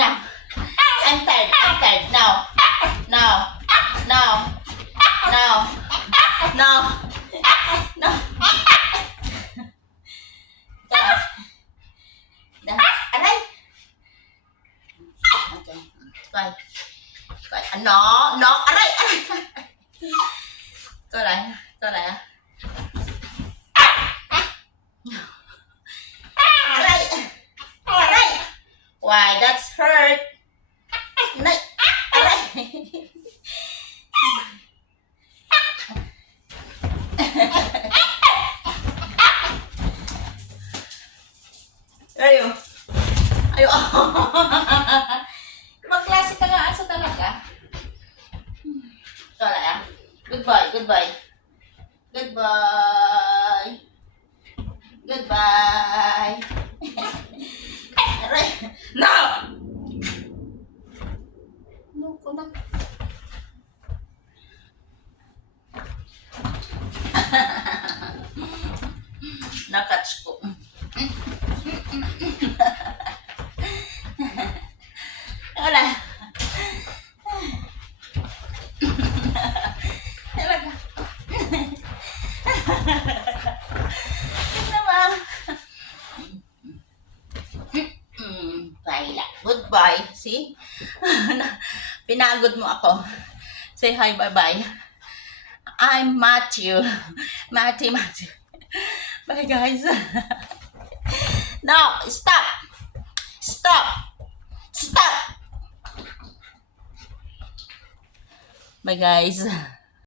enough. I'm tired. I'm tired. Now. Now. Now. Now. Now. No. Aray. Okay. Bye. Bye. No. No. Aray. Tôi lại. Tôi lại. Aray. Aray. Why? That's hurt. Nay. Aray. Ayo. Ayo. Magklase ka nga asa talaga. Wala ah. Goodbye, goodbye. Goodbye. Goodbye. No! No ko na. Nakatch ko. Wala. Talaga. Naman. Baila. Goodbye. See? Pinagod mo ako. Say hi, bye-bye. I'm Matthew. Matthew. Bye, guys. No, stop. Stop. Stop. Bye, guys.